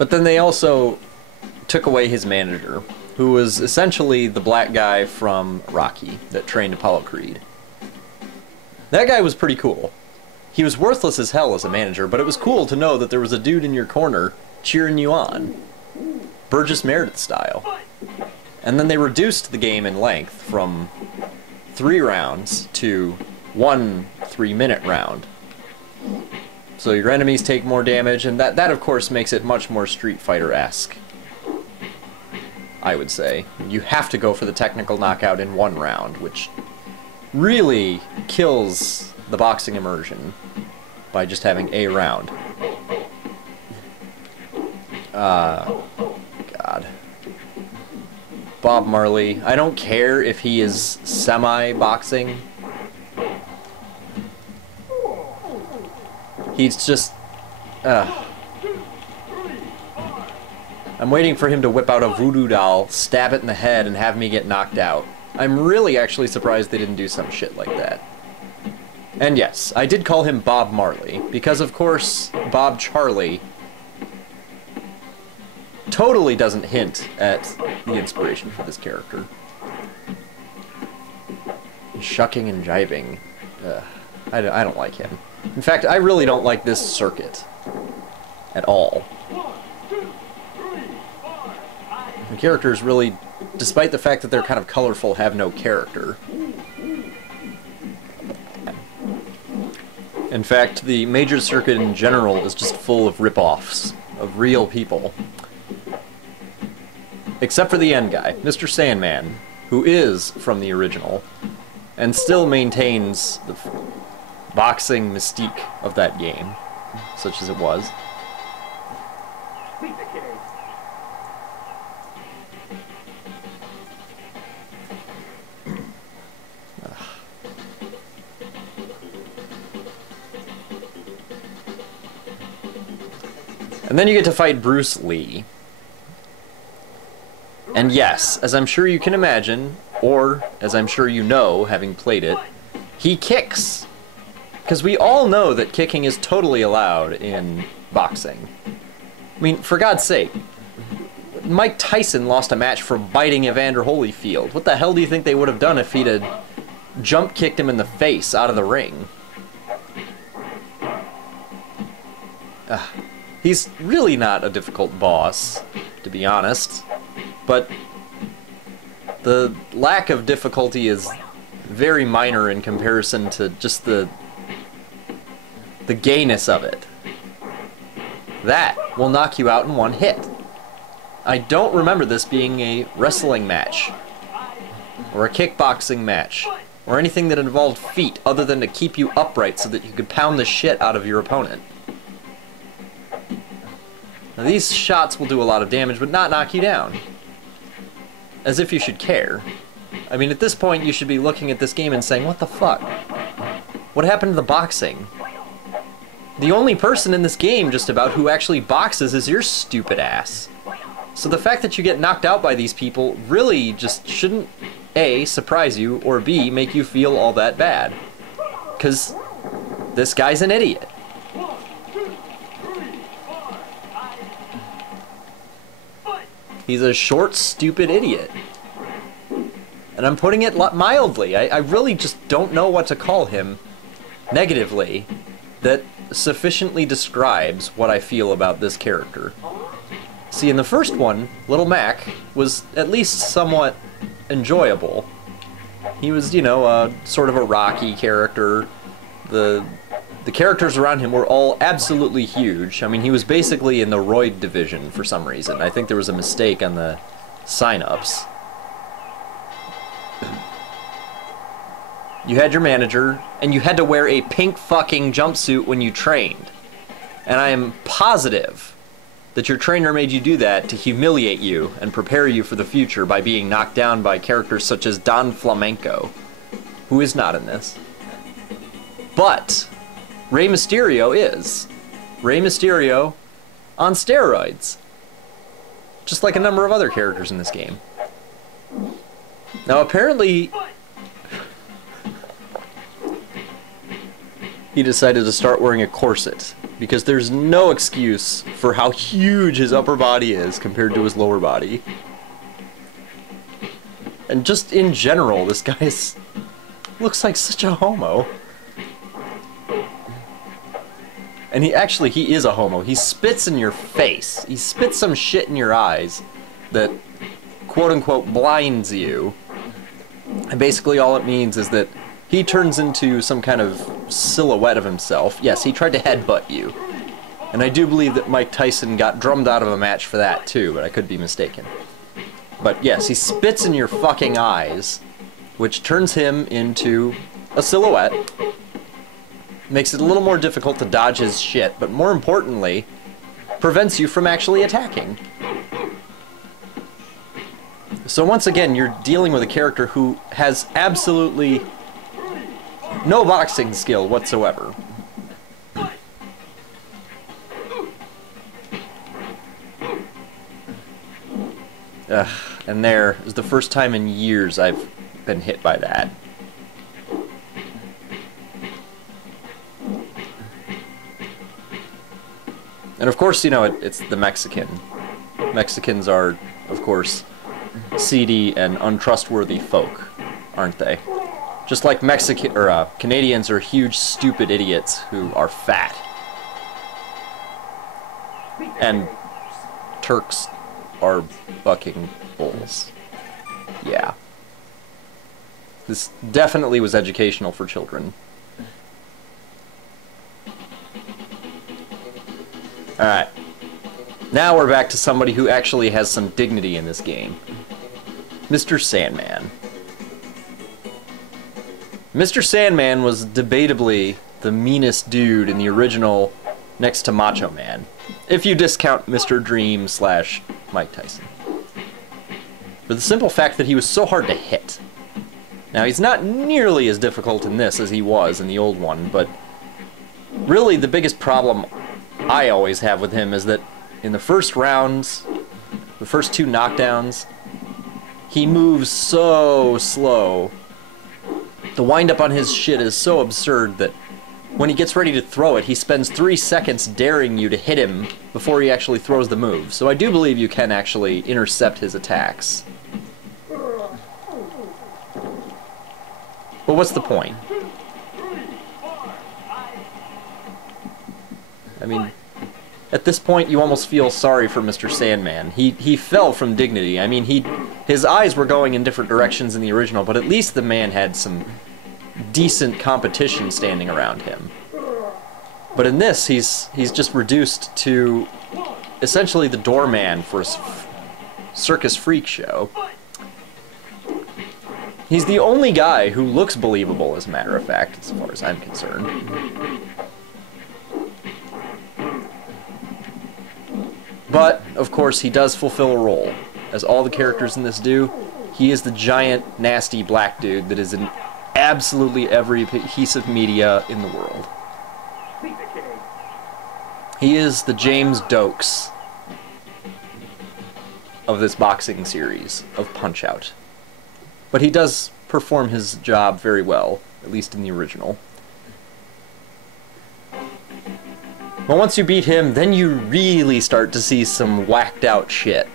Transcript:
But then they also took away his manager, who was essentially the black guy from Rocky that trained Apollo Creed. That guy was pretty cool. He was worthless as hell as a manager, but it was cool to know that there was a dude in your corner cheering you on. Burgess Meredith style. And then they reduced the game in length from 3 rounds to 1 3-minute round. So your enemies take more damage, and that of course makes it much more Street Fighter-esque, I would say. You have to go for the technical knockout in 1 round, which really kills the boxing immersion by just having a round. God. Bob Marley. I don't care if he is semi-boxing. He's just... I'm waiting for him to whip out a voodoo doll, stab it in the head, and have me get knocked out. I'm really actually surprised they didn't do some shit like that. And yes, I did call him Bob Marley, because of course, Bob Charlie totally doesn't hint at the inspiration for this character. Shucking and jiving. I don't like him. In fact, I really don't like this circuit at all. The characters really, despite the fact that they're kind of colorful, have no character. In fact, the major circuit in general is just full of rip-offs of real people. Except for the end guy, Mr. Sandman, who is from the original, and still maintains the boxing mystique of that game, such as it was. And then you get to fight Bruce Lee. And yes, as I'm sure you can imagine, or as I'm sure you know, having played it, he kicks. Because we all know that kicking is totally allowed in boxing. I mean, for God's sake, Mike Tyson lost a match for biting Evander Holyfield. What the hell do you think they would have done if he'd have jump kicked him in the face out of the ring? He's really not a difficult boss, to be honest, but the lack of difficulty is very minor in comparison to just the gayness of it. That will knock you out in 1 hit. I don't remember this being a wrestling match, or a kickboxing match, or anything that involved feet other than to keep you upright so that you could pound the shit out of your opponent. Now, these shots will do a lot of damage, but not knock you down. As if you should care. I mean, at this point, you should be looking at this game and saying, what the fuck? What happened to the boxing? The only person in this game, just about, who actually boxes is your stupid ass. So the fact that you get knocked out by these people really just shouldn't, A, surprise you, or B, make you feel all that bad. 'Cause this guy's an idiot. He's a short, stupid idiot. And I'm putting it mildly. I really just don't know what to call him negatively that sufficiently describes what I feel about this character. See, in the first one, Little Mac was at least somewhat enjoyable. He was, you know, sort of a Rocky character. The characters around him were all absolutely huge. I mean, he was basically in the Roid division for some reason. I think there was a mistake on the sign-ups. You had your manager, and you had to wear a pink fucking jumpsuit when you trained. And I am positive that your trainer made you do that to humiliate you and prepare you for the future by being knocked down by characters such as Don Flamenco, who is not in this. But Rey Mysterio is. Rey Mysterio on steroids. Just like a number of other characters in this game. Now apparently he decided to start wearing a corset because there's no excuse for how huge his upper body is compared to his lower body. And just in general, this guy looks like such a homo. And he is a homo. He spits in your face. He spits some shit in your eyes that, quote-unquote, blinds you. And basically all it means is that he turns into some kind of silhouette of himself. Yes, he tried to headbutt you. And I do believe that Mike Tyson got drummed out of a match for that too, but I could be mistaken. But yes, he spits in your fucking eyes, which turns him into a silhouette. Makes it a little more difficult to dodge his shit, but more importantly, prevents you from actually attacking. So once again, you're dealing with a character who has absolutely no boxing skill whatsoever. Ugh, and there is the first time in years I've been hit by that. And of course, you know, it's the Mexican. Mexicans are, of course, seedy and untrustworthy folk, aren't they? Just like Canadians are huge, stupid idiots who are fat. And Turks are bucking bulls. Yeah. This definitely was educational for children. Alright. Now we're back to somebody who actually has some dignity in this game. Mr. Sandman. Mr. Sandman was debatably the meanest dude in the original next to Macho Man, if you discount Mr. Dream / Mike Tyson. For the simple fact that he was so hard to hit. Now, he's not nearly as difficult in this as he was in the old one, but really the biggest problem I always have with him is that in the first rounds, the first 2 knockdowns, he moves so slow. The wind-up on his shit is so absurd that when he gets ready to throw it, he spends 3 seconds daring you to hit him before he actually throws the move. So I do believe you can actually intercept his attacks. But what's the point? I mean, at this point you almost feel sorry for Mr. Sandman. He fell from dignity. I mean, his eyes were going in different directions in the original, but at least the man had some decent competition standing around him. But in this, he's just reduced to essentially the doorman for a circus freak show. He's the only guy who looks believable, as a matter of fact, as far as I'm concerned. But, of course, he does fulfill a role. As all the characters in this do, he is the giant, nasty black dude that is in absolutely every piece of media in the world. He is the James Dokes of this boxing series of Punch-Out. But he does perform his job very well, at least in the original. But once you beat him, then you really start to see some whacked out shit.